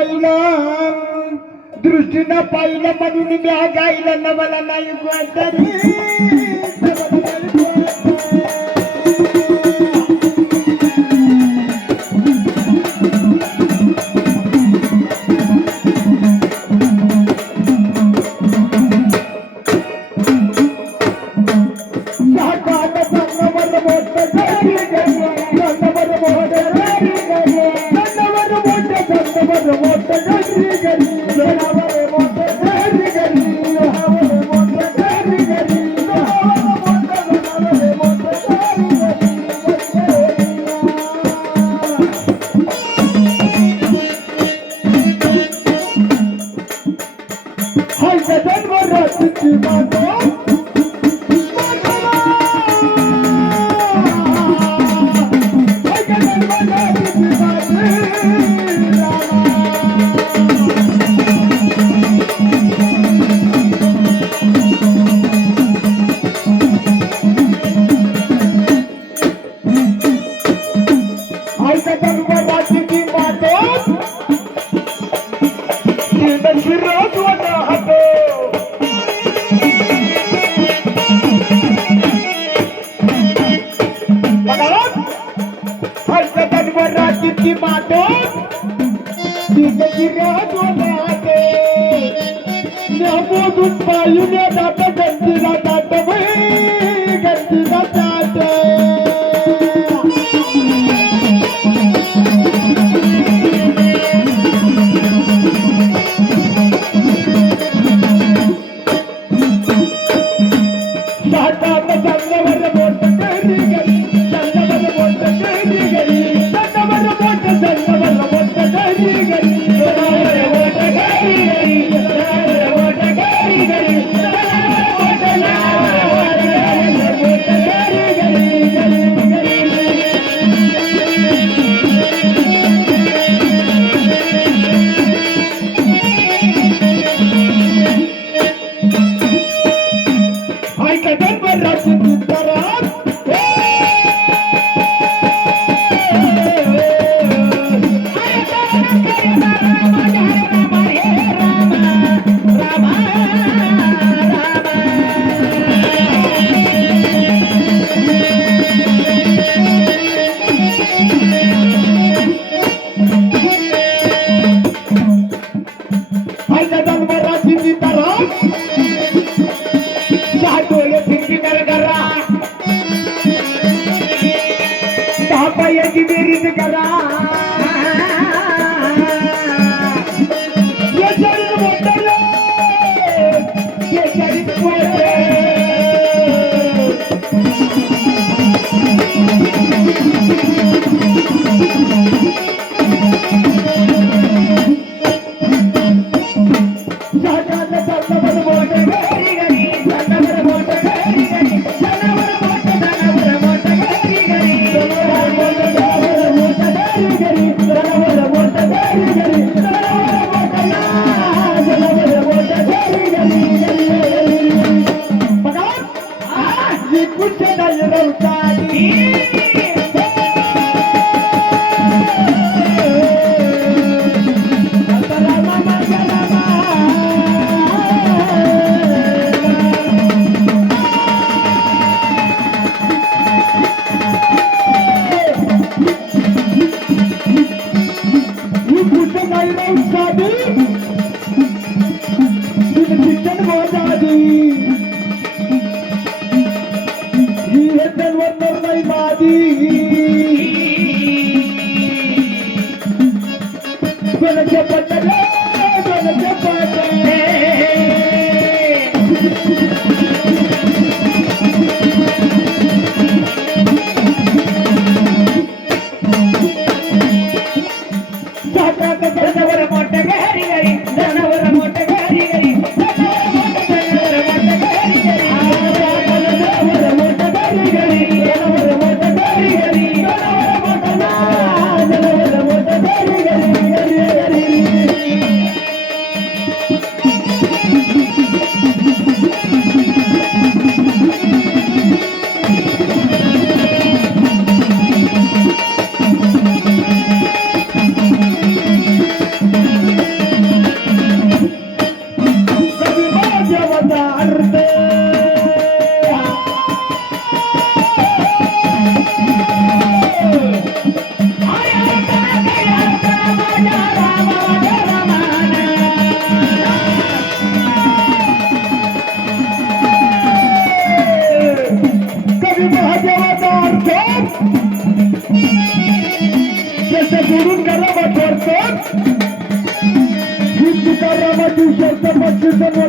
पाहिलं. दृष्टीनं पाहिलं म्हणून मी गायलं नवला मला नाही अर्थ जसं गुरुन करावा ठरतो ही तुकारामाची शब्द बक्षीस मोठं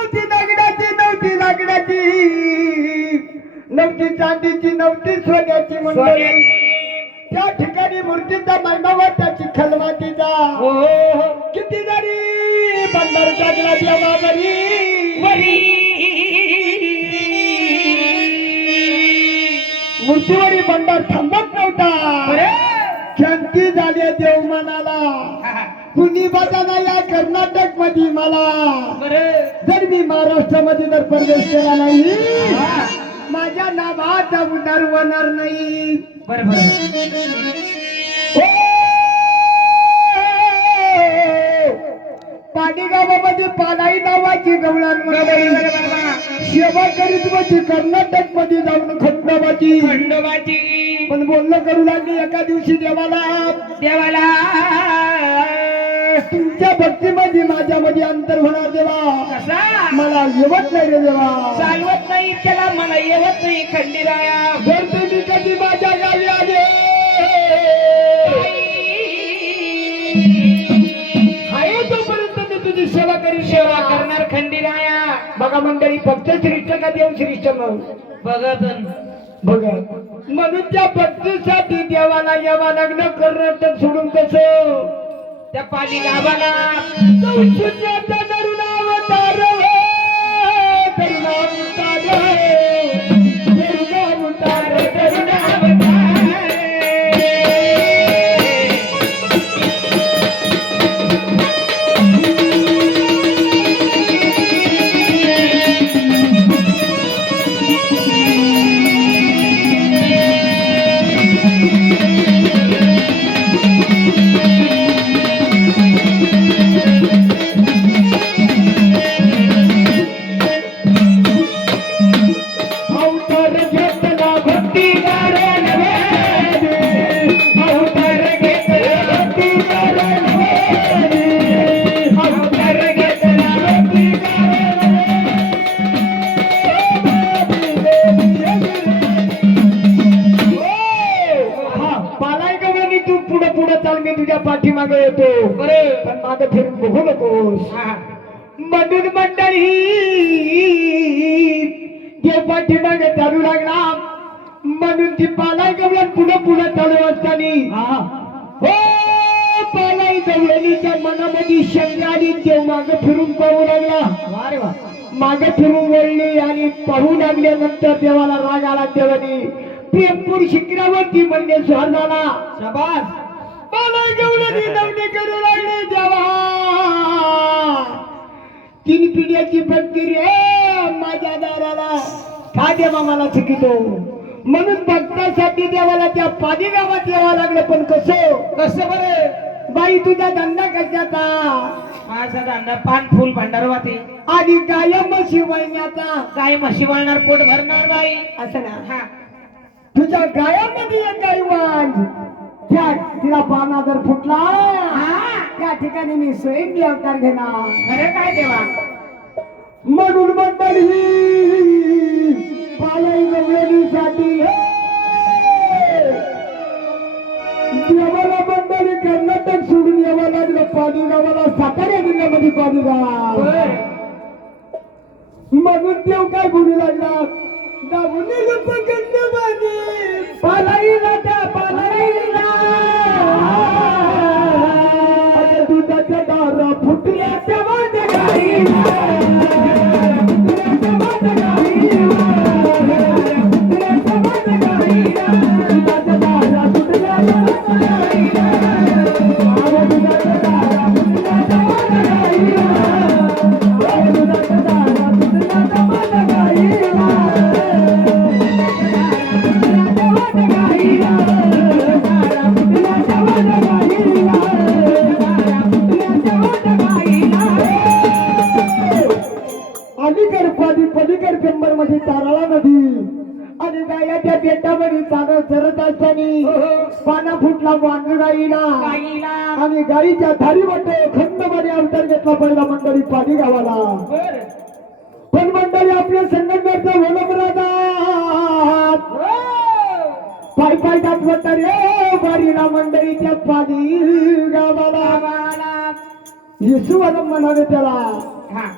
नव्हती दगडाची नव्हती लाकडाची नव्हती चांदीची नव्हती सोन्याची मंडळी त्या ठिकाणी मूर्तीचा महिमा वाटता चिखलमातीचा हो हो, हो. किती जरी बंदर जागला देवा वरी. मूर्तीवरी बंदर थांबत कुणी बघाना या कर्नाटकमध्ये मला. जर मी महाराष्ट्रामध्ये जर प्रवेश केला नाही. माझ्या नावाचा उद्धार होणार नाही. बरं बरं. ओ! पाणी गावामध्ये पालाई नावाची मंडळी सेवा करीत होती कर्नाटकमध्ये जाऊन खंडोबाची. खंडोबाची. पण बोलणं करू लागली एका दिवशी देवाला. देवाला. तुमच्या भक्तीमध्ये माझ्यामध्ये अंतर होणार देवा. कसा? मला येवत नाही रे देवा. चालवत नाही त्याला मला येवत नाही खंडीराया. जर तुम्ही कधी माझ्या गावी आले. आहे तोपर्यंत मी तुझी सेवा करी सेवा करणार खंडीराया. बघा मंडळी फक्त श्रेष्ठ का देव श्रेष्ठ मग बघत. बघा. म्हणून त्या भक्तीसाठी देवाला यावा लग्न कर्नाटक सोडून कसं? त्या पाणी गावाला शून्याचा करुणावतार हो, मनामध्ये शंका देव मागे फिरून पाहू लागला. वा. मागे फिरून वळली आणि पाहू लागल्यानंतर देवाला राग आला देवानी प्रेमपूर शिखरावरती म्हणणे स्वार झाला. शाबास. बालाई गवळणी नवणी करू लागली देवा. तीन पिढ्याची भक्ती रे माझ्या दाराला. का देवा मला चुकितो. म्हणून भक्तासाठी देवाला त्या पाणी गावात यावं लागलं पण कसं? कसं बरं? बाई तुझा धंदा कशाचा? माझा दांडा पान फुल भांडार वाते आधी कायम शिवण्याचा. काय म्हशी वळणार पोट भरणार बाई. असं ना? हा. तुझ्या गायामध्ये एक गायवान त्या तिला पाना जर फुटला त्या ठिकाणी मी स्वयं अवतार घेणार. खरं काय देवा? म्हणून मंडळी पालाई गवळणीसाठी देवाला मंडळी कर्नाटक सोडून यावं लागलं. पाणी गावाला सातारा जिल्ह्यामध्ये पाणी गाव म्हणून देव काय बोलू लागला? दाबुनी पकड बानी पाय पाय दाखवत रे बारीला मंडळीच्या पाणी गावाला. येशुवान म्हणाले त्याला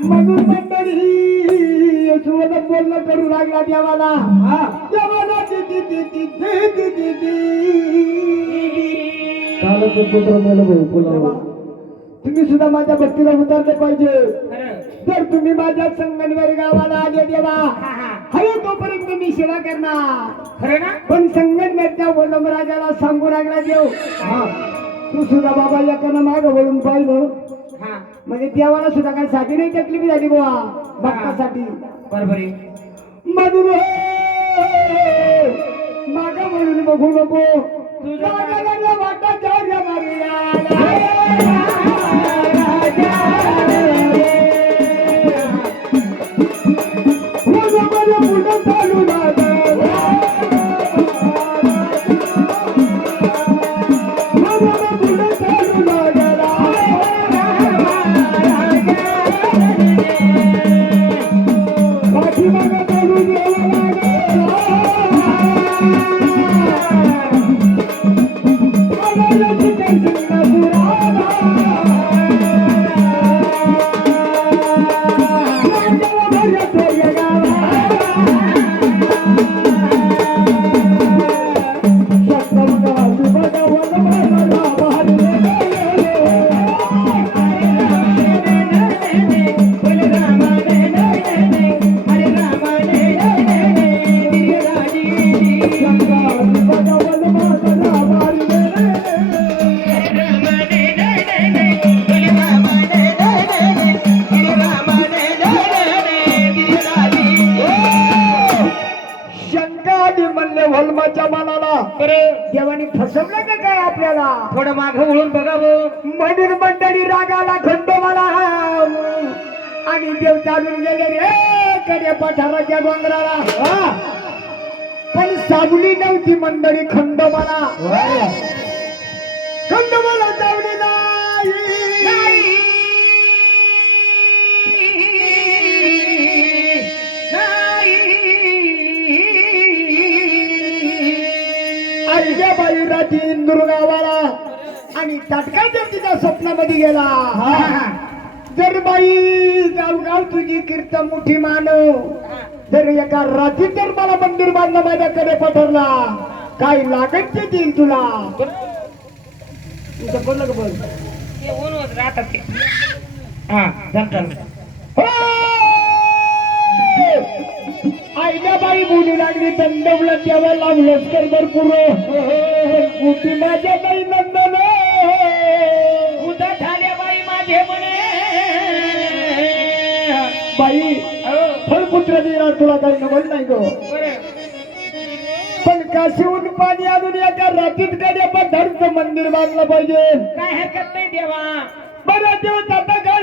म्हणून मंडळी येशुवान बोलणं करू लागला देवाला. देवाला दिदी दिदी दिदी दिदी तुम्ही सुद्धा माझ्या भक्तीला उतरले पाहिजे. जर तुम्ही माझ्या संगणवर गावाला आले देवा हवे तोपर्यंत मी सेवा करणार. खरं ना? पण संगमनेरच्या वल्लभ राजाला सांगू लागला देव. हा. तू सुद्धा बाबा याकडनं माग वळून पाहिलं. हा. म्हणजे देवाला सुद्धा काही साधी नाही तकलीफ झाली बुवा भक्तासाठी. बरोबर आहे. म्हणून माग वळून बघू नको. तुझं काय? मागाला वाटा जाऊ द्या चालून गेले रे. कडे पठाराच्या डोंगराला. पण सावली नव्हती मंडळी खंडोबाला. खंडोबाला सावली नाही. बाई रात्री इंदूर गावाला. आणि जर तिच्या स्वप्नामध्ये गेला. जर बाई गावगाव तुझी कीर्त मोठी मानव जर एका रात्री जर मला मंदिर बांधलं माझ्याकडे पठरला काय लागत ते देईल तुला का राहतात ते. हा आईला बाई बोलू लागली दंडवलं तेव्हा लावलंच कर भरपूर. कुठे माझ्या नाही नंदन. उदा झाल्या बाई माझे म्हणे. फळपुत्र देणार तुला काही नवल नाही गो. पण काशीहून पाणी आणून एका रात्रीत कडे पठारचं मंदिर बांधलं पाहिजे. काय हरकत नाही देवा. बरं दिवस आता काय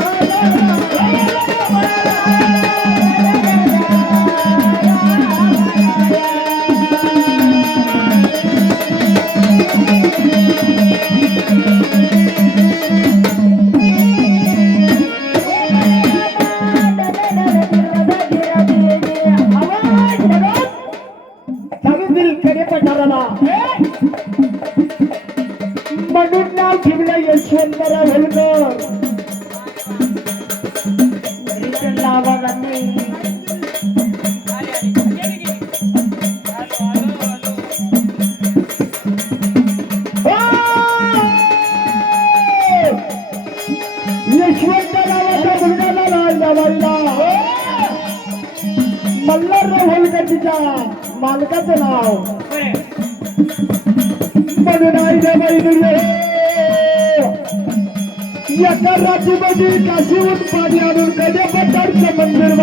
मालकाचं नाव. म्हणून आईच्या बहिणी एका रात्रीमध्ये काशीहून पाणी आणून कधी पठारचं मंदिर